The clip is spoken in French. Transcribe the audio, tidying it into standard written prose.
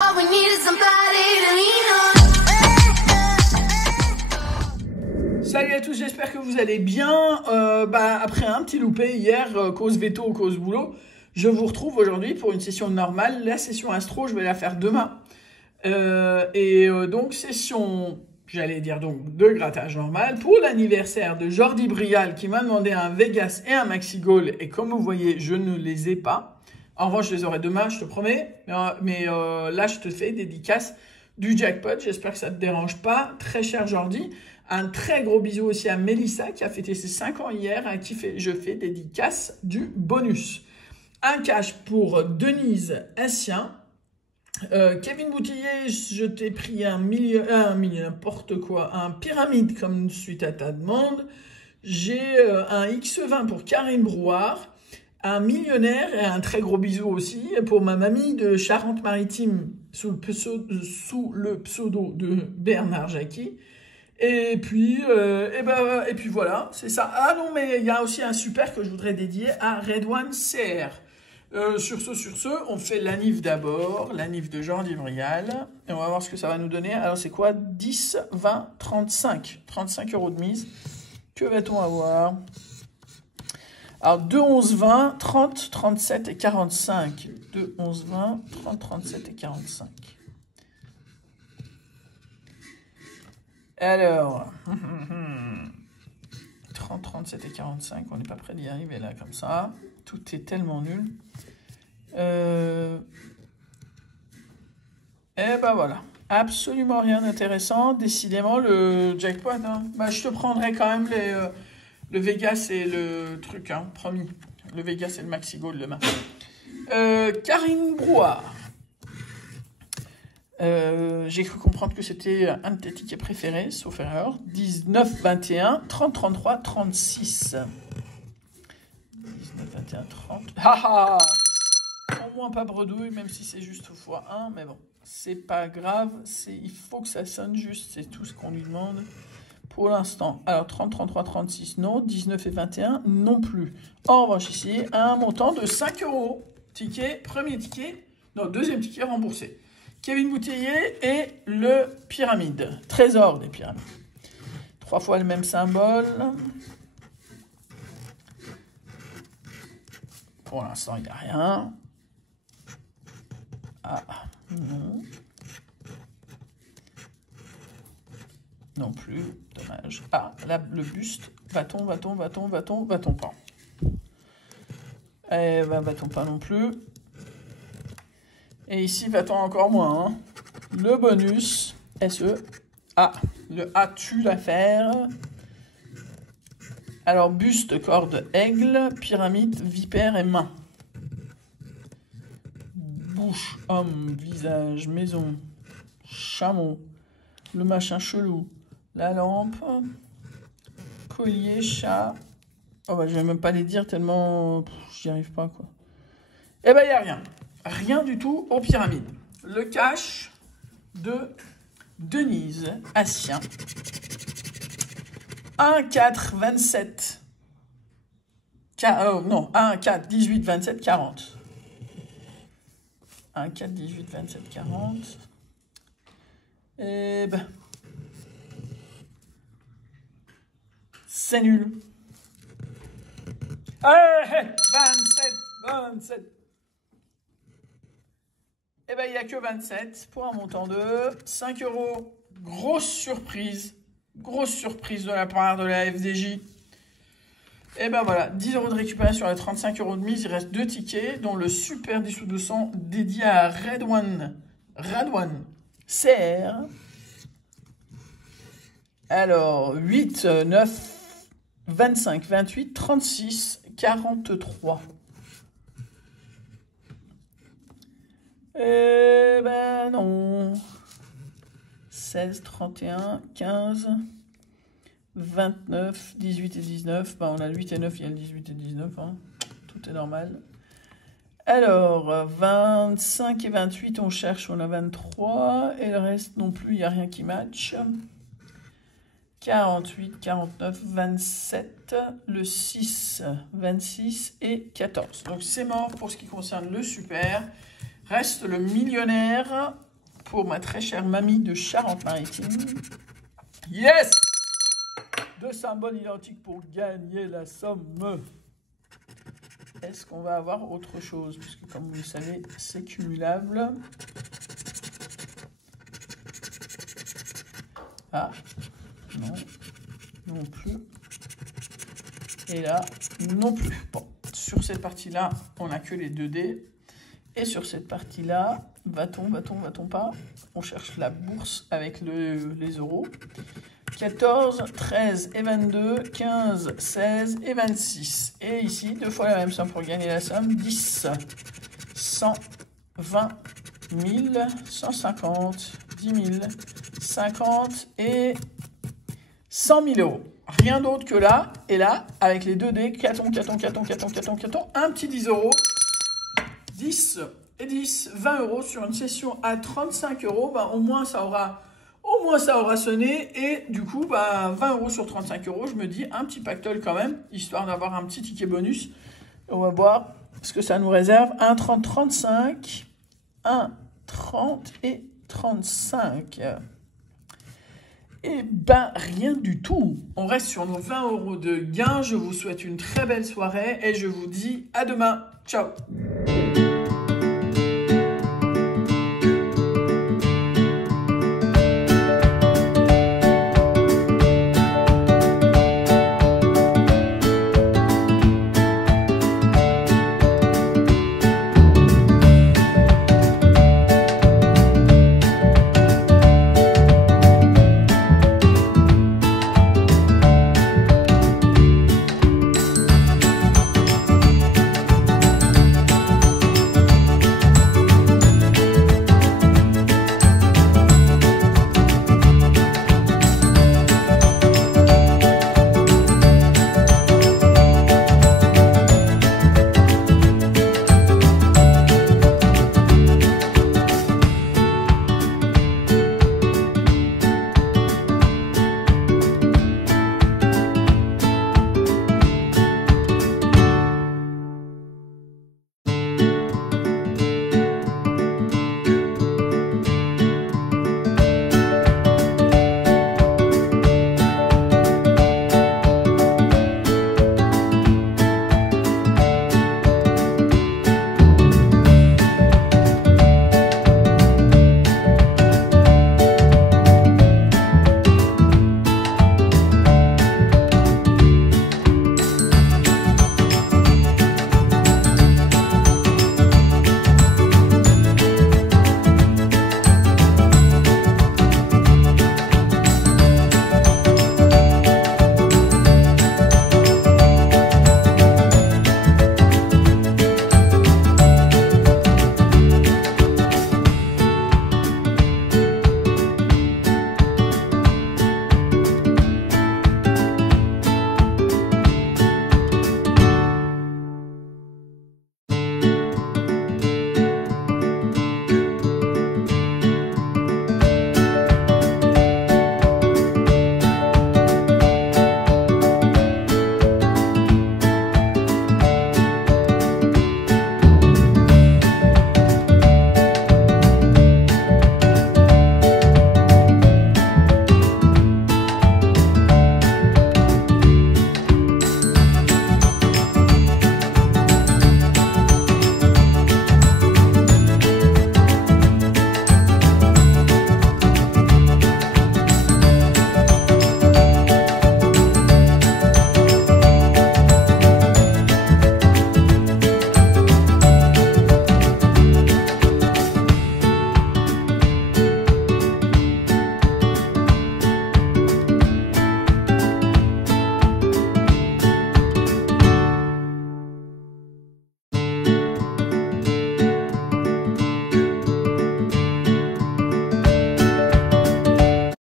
All we need is somebody to lean on. Salut à tous, j'espère que vous allez bien. Après un petit loupé hier, cause veto, cause boulot, je vous retrouve aujourd'hui pour une session normale. La session astro, je vais la faire demain. Donc, session, j'allais dire donc, de grattage normal pour l'anniversaire de Jordi Brial qui m'a demandé un Vegas et un Maxi Goal. Et comme vous voyez, je ne les ai pas. En revanche, je les aurai demain, je te promets. Mais là, je te fais dédicace du jackpot. J'espère que ça ne te dérange pas. Très cher Jordi. Un très gros bisou aussi à Mélissa qui a fêté ses 5 ans hier, à qui je fais dédicace du bonus. Un cash pour Denise Hassien. Kevin Boutillier, je t'ai pris un n'importe quoi, un pyramide comme suite à ta demande. J'ai un X20 pour Karine Brouard. Un millionnaire et un très gros bisou aussi pour ma mamie de Charente-Maritime sous le pseudo de Bernard Jacqui. Et puis voilà, c'est ça. Ah non, mais il y a aussi un super que je voudrais dédier à Redouane CR. Sur ce, on fait l'anniv d'abord, l'anniv de Jordi Brial. Et on va voir ce que ça va nous donner. Alors c'est quoi? 10, 20, 35. 35 € de mise. Que va-t-on avoir? Alors, 2, 11, 20, 30, 37 et 45. 2, 11, 20, 30, 37 et 45. Alors, 30, 37 et 45, on n'est pas prêt d'y arriver là, comme ça. Tout est tellement nul. Voilà. Absolument rien d'intéressant. Décidément, le jackpot. Hein. Je te prendrai quand même le Vegas et le truc, hein, promis. Le Vegas et le Maxi Goal demain. Karine Brouard. J'ai cru comprendre que c'était un de tes tickets préférés, sauf erreur. 19, 21, 30, 33, 36. 19, 21, 30. Haha! Au moins pas bredouille, même si c'est juste x1, mais bon, c'est pas grave. Il faut que ça sonne juste, c'est tout ce qu'on lui demande. Pour l'instant, alors 30, 33, 36, non. 19 et 21, non plus. En revanche, ici, un montant de 5 €. Ticket, deuxième ticket remboursé. Kevin Boutillier et le pyramide. Trésor des pyramides. 3 fois le même symbole. Pour l'instant, il n'y a rien. Ah, non. Non plus, dommage. Ah, là, le buste. Va-t-on pas. Va-t-on pas non plus. Et ici, va-t-on encore moins. Hein. Le bonus, SE. Ah, le A tue l'affaire. Alors, buste, corde, aigle, pyramide, vipère et main. Bouche, homme, visage, maison, chameau, le machin chelou. La lampe, collier, chat. Je vais même pas les dire tellement j'y arrive pas, quoi. Il n'y a rien. Rien du tout aux pyramides. Le cash de Denise Hassien. 1, 4, 27. 1, 4, 18, 27, 40. 1, 4, 18, 27, 40. C'est nul. Allez, 27. Il n'y a que 27 pour un montant de 5 €. Grosse surprise de la part de la FDJ. Voilà, 10 € de récupération sur les 35 € de mise. Il reste 2 tickets, dont le super 10 sous 200 dédié à Redouane CR. Alors, 8, 9, 25, 28, 36, 43. Non. 16, 31, 15, 29, 18 et 19. On a le 8 et 9, il y a le 18 et 19. Hein. Tout est normal. Alors, 25 et 28, on cherche, on a 23. Et le reste non plus, il n'y a rien qui match. 48, 49, 27, le 6, 26 et 14. Donc c'est mort pour ce qui concerne le super. Reste le millionnaire pour ma très chère mamie de Charente-Maritime. Yes! 2 symboles identiques pour gagner la somme. Est-ce qu'on va avoir autre chose? Puisque comme vous le savez, c'est cumulable. Ah, non, non plus. Et là, non plus. Bon, sur cette partie-là, on n'a que les 2 dés. Et sur cette partie-là, va-t-on pas? On cherche la bourse avec les euros. 14, 13 et 22, 15, 16 et 26. Et ici, 2 fois la même somme pour gagner la somme. 10, 100, 20 000, 150, 10 000, 50 et 100 000 euros. Rien d'autre que là. Et là, avec les 2 dés, qu'a-t-on, un petit 10 euros. 10 et 10, 20 euros sur une session à 35 euros. Ben, au moins, ça aura sonné. Et du coup, 20 euros sur 35 euros, je me dis un petit pactole quand même, histoire d'avoir un petit ticket bonus. On va voir ce que ça nous réserve. 1, 30, 35. 1, 30 et 35. Et rien du tout. On reste sur nos 20 euros de gain. Je vous souhaite une très belle soirée et je vous dis à demain. Ciao.